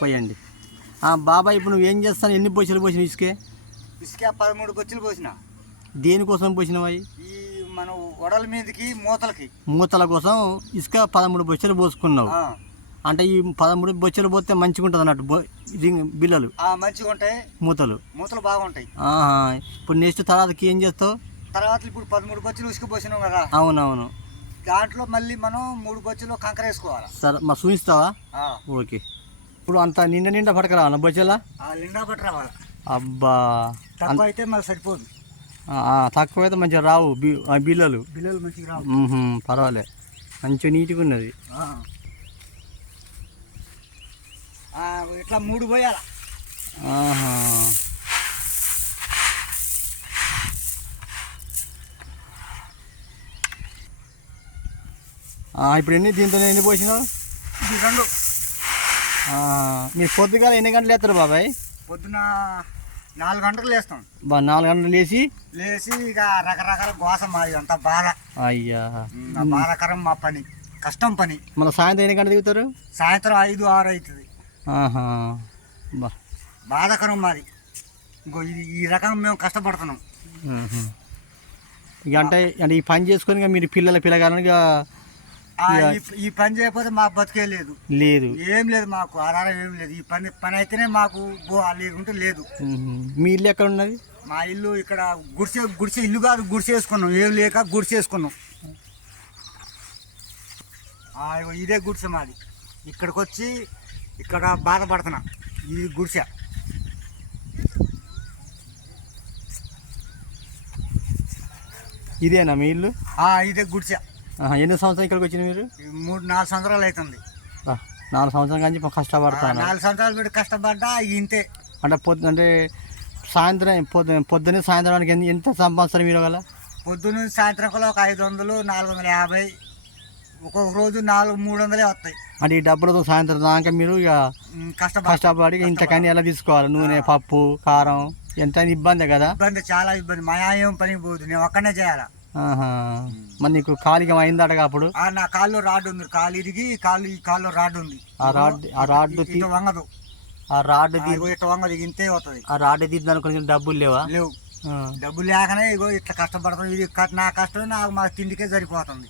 పోయండి. బాబాయ్ ఇప్పుడు నువ్వు ఏం చేస్తాను? ఎన్ని బొచ్చెలు పోసినావు ఇసుకే? ఇసుక 13 బొచ్చెలు పోసిన. దేనికోసం పోసినవి? ఈ మన వడల మీదకి మూతల కోసం ఇసుక 13 బొచ్చెలు పోసుకున్నావు. అంటే ఈ 13 బొచ్చెలు పోతే మంచిగా ఉంటుంది అన్నట్టు బిల్లలు మంచిగా ఉంటాయి. మూతలు బాగుంటాయి. ఇప్పుడు నెక్స్ట్ తర్వాతకి ఏం చేస్తావు? తర్వాత ఇప్పుడు 13 బొచ్చెలు ఇసుక పోసినావు కదా. అవునవును. దాంట్లో మళ్ళీ మనం 3 బొచ్చెలు కంకర వేసుకోవాలి. సరే మా చూపిస్తావా? ఓకే. ఇప్పుడు అంత నిండా పట్టుకురావాలా బొచ్చెలా? నిండా పట్టు రావాలి. అబ్బా తక్కువ అయితే మళ్ళీ సరిపోదు. తక్కువ అయితే మంచిగా రావు బిల్లలు మంచిగా రావు. పర్వాలే, మంచిగా నీట్గా ఉన్నది. ఇట్లా 3 పోయాల. ఇప్పుడు దీంతో ఎన్ని పోసినావు? 2. మీరు పొద్దుగాల ఎన్ని గంటలు వేస్తారు బాబాయ్? పొద్దున 4 గంటలకు లేస్తాం. 4 గంటలు లేచి ఇక రకరకాల గోసం మాది అంత బాధ. అయ్యా, బాధాకరం మా పని, కష్టం పని. మన సాయంత్రం ఎన్ని గంటలు దిగుతారు? సాయంత్రం 5, 6 అవుతుంది. బాధాకరం మాది. ఇంకో ఈ రకం మేము కష్టపడుతున్నాం. ఇక అంటే ఈ పని చేసుకొని మీరు పిల్లగాలని ఈ పని చేయకపోతే మాకు బతికే లేదు. ఏం లేదు, మాకు ఆధారం ఏం లేదు. ఈ పని అయితేనే మాకు లేకుంటే లేదు. మీ ఇల్లు ఎక్కడ ఉన్నది? మా ఇల్లు ఇక్కడ గుడిసె ఇల్లు కాదు, గుడిసె వేసుకున్నాం. ఏం లేక గుడిసె వేసుకున్నాం. ఇదే గుడిసె మాది. ఇక్కడికి వచ్చి ఇక్కడ బాధపడుతున్నా. ఇది గుడిసె. ఇదేనా మీ ఇల్లు? ఇదే గుడిసె. ఎన్ని సంవత్సరాలు ఇక్కడికి వచ్చిన మీరు? 3-4 సంవత్సరాలు అవుతుంది. 4 సంవత్సరాల నుంచి కష్టపడతాను. 4 సంవత్సరాలు పెట్టి కష్టపడ్డా ఇంతే. అంటే సాయంత్రం పొద్దున్నే సాయంత్రానికి ఎంత సంపాదిస్తారు మీరు? గల పొద్దున్న సాయంత్రం కల్లా ఒక 500, 450, ఒక్కొక్క రోజు 400-300 వస్తాయి. అంటే ఈ డబ్బులతో సాయంత్రం దాకా మీరు ఇక కష్టపడి ఇంతకని ఎలా తీసుకోవాలి? నూనె, పప్పు, కారం ఎంత ఇబ్బంది కదా? చాలా ఇబ్బంది. మా ఏం పని పోదు, నేను ఒక్కనే చేయాలా. మరి నీకు కాలిగా అయిందట అప్పుడు? నా కాల్లో రాడ్ ఉంది. కాలు ఇరిగి ఈ కాల్లో రాడ్ ఉంది. ఆ రాడ్ వంగదు. ఆ రాడ్ వంగదు, ఇంతే అవుతుంది. ఆ రాడ్ తీద్దానికి కొంచెం డబ్బులు లేవు. డబ్బులు లేకనే ఇగో ఇట్లా కష్టపడుతుంది. ఇది నా కష్టమే నాకు మా తిండికే సరిపోతుంది.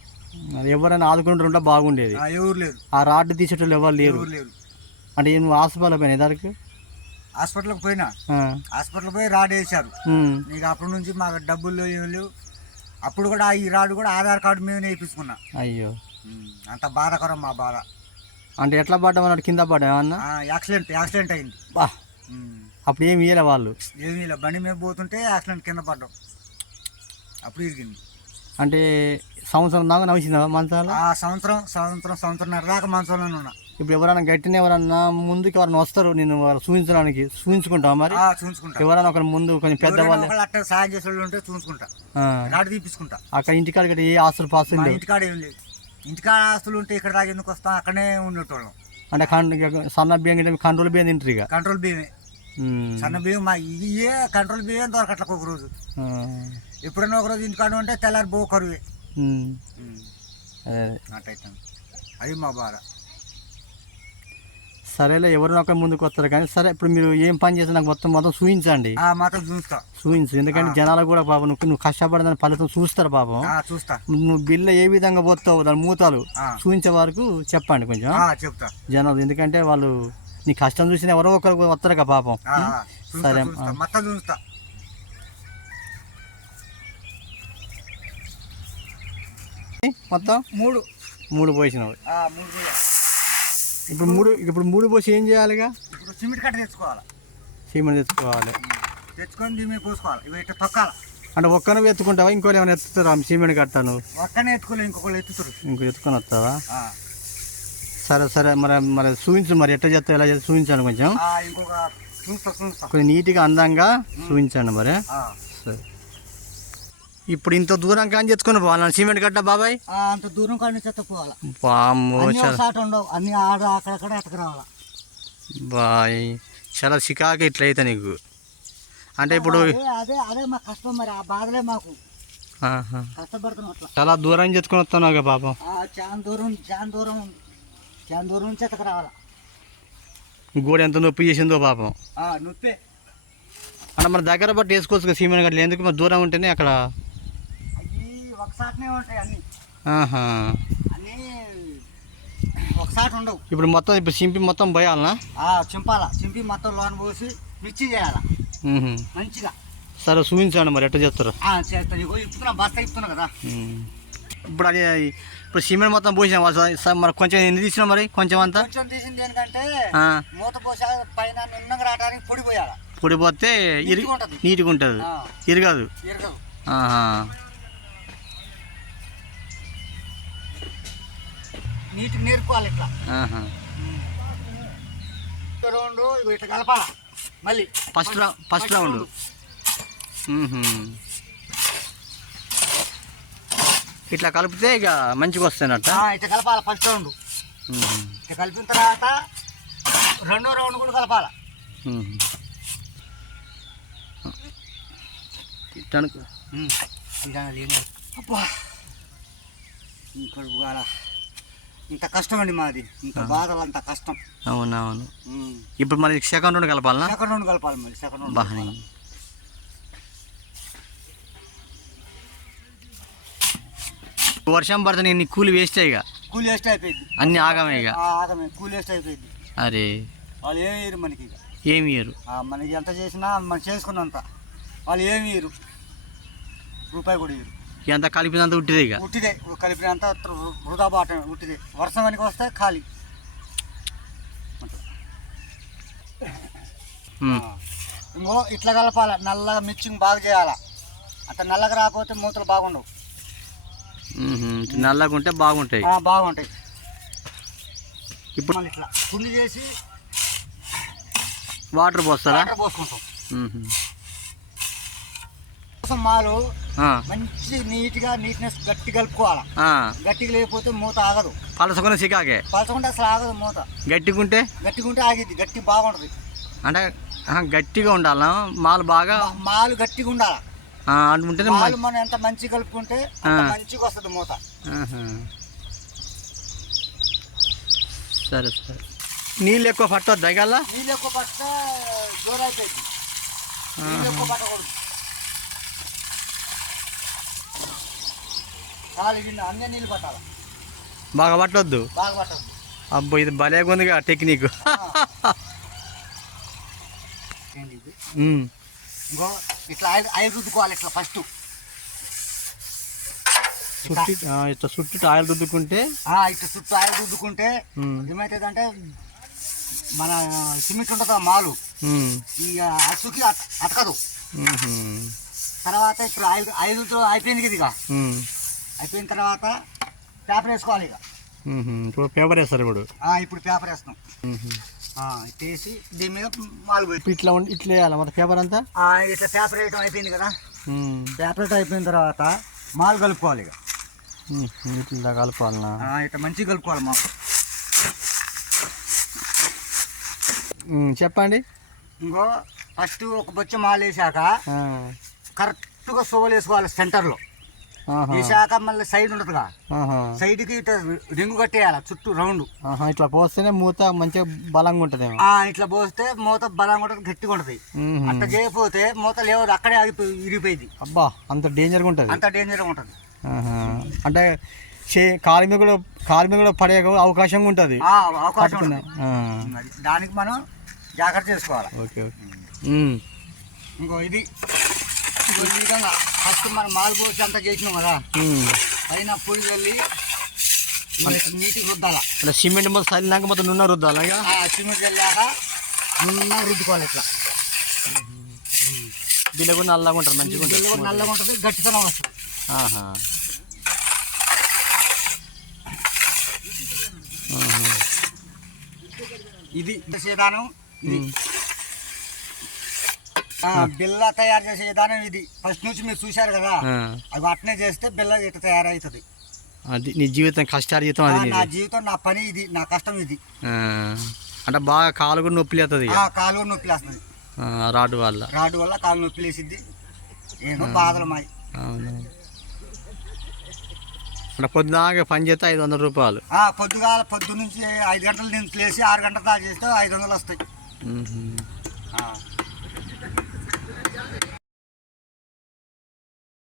ఎవరైనా ఆదుకుంటుంటే బాగుండేది. ఎవరు లేరు. ఆ రాడ్ తీసేటోళ్ళు ఎవరు లేరు. అంటే నువ్వు హాస్పిటల్ పోయినా? దానికి హాస్పిటల్కి పోయినా. హాస్పిటల్ పోయి రాడ్ వేసారు. నీకు అప్పటి నుంచి మాకు డబ్బులు లేవు. అప్పుడు కూడా ఈ రాడు కూడా ఆధార్ కార్డు మీద వేయించుకున్నా. అయ్యో, అంత బాధాకరం మా బాధ. అంటే ఎట్లా పడ్డామన్నాడు? కింద పడ్డా? యాక్సిడెంట్ అయింది. అప్పుడు ఏమి ఇయ్యలే వాళ్ళు? ఏమీ ఇలా బండి మీద పోతుంటే యాక్సిడెంట్ కింద పడ్డాం. అప్పుడు ఇరిగింది. అంటే సంవత్సరం దాకా నవ్వుసిందా మంచాలు? సంవత్సరంన్నర దాకా మంచంలోనే ఉన్నా. ఇప్పుడు ఎవరైనా గట్టిన ఎవరన్నా ముందుకు ఎవరైనా వస్తారు నేను చూపించడానికి? చూపించుకుంటావా మరి? చూపించుకుంటా. ఎవరైనా ఒక ముందు కొంచెం పెద్దవాళ్ళు అట్లా సాయం చేసే వాళ్ళు ఉంటే చూసుకుంటా, రాడు తీపించుకుంటా. అక్కడ ఇంటికాడ ఏ ఆస్తులు పాస్తులు? ఇంటికాడ ఏం లేదు. ఇంటికాడ ఆస్తులు ఉంటే ఇక్కడ దాకా ఎందుకు వస్తాం? అక్కడనే ఉండేటోళ్ళం. అంటే సన్న బియ్యం కంట్రోల్ బియ్యం తింటారు? ఇక కంట్రోల్ బియ్యమే. సన్న బియ్యం మా ఇవే కంట్రోల్ బియ్యం దొరకట్లకు ఒక రోజు. ఎప్పుడైనా ఒక రోజు ఇంటికాడ ఉంటే తెల్లారి బో కరువే. అట్టయితే అది మా బాధ. సరేలే, ఎవరినో ఒక ముందుకు వస్తారు కానీ. సరే, ఇప్పుడు మీరు ఏం పని చేస్తే నాకు మొత్తం చూపించండి. చూపించు, ఎందుకంటే జనాలు కూడా పాపం నువ్వు కష్టపడదని ఫలితం చూస్తారు పాపం. చూస్తా. నువ్వు బిల్ల ఏ విధంగా పోతావు దాని మూతాలు చూపించే వరకు చెప్పండి కొంచెం చెప్తా జనాలు. ఎందుకంటే వాళ్ళు నీ కష్టం చూసిన ఎవరో ఒకరు వస్తారు కదా పాపం. సరే, చూస్తా. మొత్తం 3 పోసినావు. ఇప్పుడు 3 పోసి ఏం చేయాలిగా? సిమెంట్ కట్ట తెచ్చుకోవాలి. తెచ్చుకొని దీని మీద పోసుకోవాలి. ఇవి ఇట్లా తొక్కాలి. అంటే ఒక్కనే ఎత్తుకుంటావా? ఇంకో ఏమైనా ఎత్తుతారా సిమెంట్ కట్టాను? ఒక్కనే ఎత్తుకోలే, ఇంకొకళ్ళు ఎత్తుతారు. ఎత్తుకొని వస్తావా? సరే. మరి చూపించు, మరి ఎట్లా చేస్తా ఎలా చేస్తా చూపించాను కొంచెం. కొంచెం నీట్గా అందంగా చూపించండి మరి. సరే, ఇప్పుడు ఇంత దూరం కానీ తెచ్చుకొని పోవాలి సిమెంట్ కట్ట బాబాయ్? అంత దూరం కానీ చెత్తపోవాలి. అన్ని అక్కడక్కడ ఎత్తకురావాలా బాయ్. చాలా చికాకు ఇట్లయితే నీకు. అంటే ఇప్పుడు అదే మా కష్టం మరి. ఆ బాధలే మాకు. కష్టపడుతున్నాం అట్లా. చాలా దూరం తెచ్చుకొని వస్తున్నావు పాపం. చాలా దూరం నుంచి ఎత్తకురావాలా. గోడ ఎంత నొప్పి చేసిందో పాపం. నొప్పే అంటే మన దగ్గర బట్టి వేసుకోవచ్చు కదా సిమెంట్ గట్ల, ఎందుకు మరి దూరం ఉంటేనే అక్కడ అవి ఒకసారినే ఉంటాయి అన్నీ. ఆహా. అన్నీ ఒకసారి ఉండవు. ఇప్పుడు చింపి మొత్తం పోయాలనా? చింపాలా, చింపి మొత్తం లోన్ పోసి మిర్చి చేయాలా మంచిగా. సరే చూపించండి మరి ఎట్లా చేస్తారు. చేస్తాను, ఇప్పుతున్నా బస్తా ఇస్తున్నా కదా. ఇప్పుడు అది ఇప్పుడు సిమెంట్ మొత్తం పోసాం మరి కొంచెం ఎన్ని తీసినా మరి కొంచెం అంతా కొంచెం తీసింది ఏంటంటే మూత పోసా పైన నిన్నగా రావడానికి పొడి పోయాలా. పొడి పోతే నీట్గా ఉంటుంది, ఇరగదు. నీట్గా నేర్పుకోవాలి ఇట్లా. రౌండ్ ఇట్లా కలపాలా మళ్ళీ ఫస్ట్ రౌండ్. ఇట్లా కలిపితే ఇక మంచిగా వస్తాయన్నట్ట. ఇట్లా కలపాలి ఫస్ట్ రౌండ్. ఇట్లా కలిపిన తర్వాత రెండో రౌండ్ కూడా కలపాలి. అబ్బా ఇక్కడ ఇంత కష్టం అండి మాది, ఇంత బాధలు అంత కష్టం. అవునవును. ఇప్పుడు మరి సెకండ్ రౌండ్ కలపాలనా? సెకండ్ రౌండ్ కలపాలి మరి. సెకండ్ రౌండ్ బాగా వర్షం పడితే నీ కూలి వేస్ట్ ఇక. కూలి వేస్ట్ అయిపోయింది, అన్ని ఆగమే ఇక. ఆగమే, కూలి వేస్ట్ అయిపోయింది. అరే వాళ్ళు ఏమి ఇయ్యరు మనకి, ఏమి ఇయ్యరు. మనకి ఎంత చేసినా మనం చేసుకున్నంత వాళ్ళు ఏమి ఇయ్యరు, రూపాయి కూడా ఇయ్యరు. ఎంత కలిపినంత ఉట్టిదే ఇక. ఉట్టిదే కలిపినంత వృధా బాట ఉట్టిదే. వర్షం కనుక వస్తే ఖాళీ. ఇంకో ఇట్లా కలపాల, నల్లగా మిక్సింగ్ బాగా చేయాలా. అంత నల్లగా రాకపోతే మూతలు బాగుండవు. నల్లగా ఉంటే బాగుంటాయి. బాగుంటాయి. ఇప్పుడు ఇట్లా కుండి చేసి వాటర్ పోస్తారా? పోసుకుంటాం. మాలు మంచి నీట్నెస్ గట్టి కలుపుకోవాలా. గట్టిగా లేకపోతే మూత ఆగదు. పలసకుండా చికాకే, పలసకుంటే అసలు ఆగదు మూత. గట్టిగుంటే ఆగిద్ది. గట్టి బాగుంటది అంటే గట్టిగా ఉండాలా మాలు, బాగా మాలు గట్టిగా ఉండాలా. ఉంటేనే మనం ఎంత మంచిగా కలుపుకుంటే మంచిగా వస్తుంది మూత. సరే సరే. నీళ్ళు ఎక్కువ పట్టదు దగ్గర? నీళ్ళు ఎక్కువ పట్టితే జోరు అయిపోయింది. నీళ్ళు ఎక్కువ పట్టకూడదు. అన్నీ నీళ్ళు పట్టాలి, బాగా పట్టవద్దు. బాగా పట్టదు. అబ్బో ఇది భలేగా ఉందిగా టెక్నిక్. ఇంకో ఇట్లా ఆయిల్ రుద్దుకోవాలి. ఇట్లా ఫస్ట్ ఇట్లా చుట్టూ ఆయిల్ రుద్దుకుంటే ఇట్లా చుట్టూ ఆయిల్ రుద్దుకుంటే ఏమవుతుందంటే మన సిమెంట్ ఉంటుంది మాలు ఈ అసుకి అతకదు. తర్వాత ఇప్పుడు ఆయిల్ అయిపోయింది కదా. ఇక అయిపోయిన తర్వాత పేపర్ వేసుకోవాలి. ఇక ఇప్పుడు పేపర్ వేస్తారు. ఇప్పుడు పేపర్ వేస్తాం. వేసి దీని మీద మాలు పోయి ఇట్లా వేయాలి మొత్తం పేపర్ అంతా. ఇట్లా పేపర్ వేయటం అయిపోయింది కదా. పేపర్ వేయటం అయిపోయిన తర్వాత మాలు కలుపుకోవాలి. ఇక ఇట్లా కలుపుకోవాలన్నా? ఇట్లా మంచిగా కలుపుకోవాలి. మా చెప్పండి. ఇంకో ఫస్ట్ ఒక బొచ్చ మాలు వేసాక కరెక్ట్గా సోలు వేసుకోవాలి సెంటర్లో. వేసాక మళ్ళీ సైడ్ ఉంటుందిగా, సైడ్కి ఇట్లా రింగు కట్టేయాలి చుట్టూ రౌండ్. ఇట్లా పోస్తేనే మూత మంచిగా బలంగా ఉంటుంది. ఇట్లా పోస్తే మూత బలంగా ఉంటుంది, గట్టిగా ఉంటుంది. అట్లా చేయకపోతే మూత లేవదు, అక్కడే ఆగిపోయి ఇరిగిపోయింది. అబ్బా అంత డేంజర్గా ఉంటుంది. అంత డేంజర్గా ఉంటుంది. అంటే కాలు మీద కూడా పడే అవకాశం ఉంటుంది. అవకాశం ఉంటుంది. దానికి మనం జాగ్రత్త చేసుకోవాలి. Okay okay. ఇంకో ఇది ఈ విధంగా ఫస్ట్ మనం మాలు పోసి అంతా చేసినాం కదా. పైన పొడి వెళ్ళి నీటికి రుద్దాలా. సిమెంట్ మొత్తం చల్లినాక మొత్తం నూనె రుద్దాలా? సిమెంట్ వెళ్ళాక నూనె రుద్దుకోవాలి. ఇట్లా బిల్ల కూడా నల్లగా ఉంటుంది, మంచిగా ఉంటుంది. నల్లగా ఉంటుంది, గట్టితనం వస్తుంది. ఇది చేదానం. ఇది బిల్ల తయారు చేసే విధానం ఇది. ఫస్ట్ నుంచి మీరు చూశారు కదా, అవి అట్నే చేస్తే బిల్ల ఇట్లా తయారవుతుంది. అది నీ జీవితం కష్టార్జితం. అది నా జీవితం, నా పని ఇది, నా కష్టం ఇది. అంటే బాగా కాలు కూడా నొప్పి లేస్తుంది. కాలు కూడా నొప్పి లేస్తుంది. రాడు వల్ల కాలు నొప్పి లేసిద్ది. ఏమో బాధలు మాయి. అంటే పొద్దునాగా పని చేస్తే 500 రూపాయలు. పొద్దు నుంచి 5 గంటల నుంచి లేచి 6 గంటల దాకా చేస్తే 500 వస్తాయి. మ్మ్. ఆ.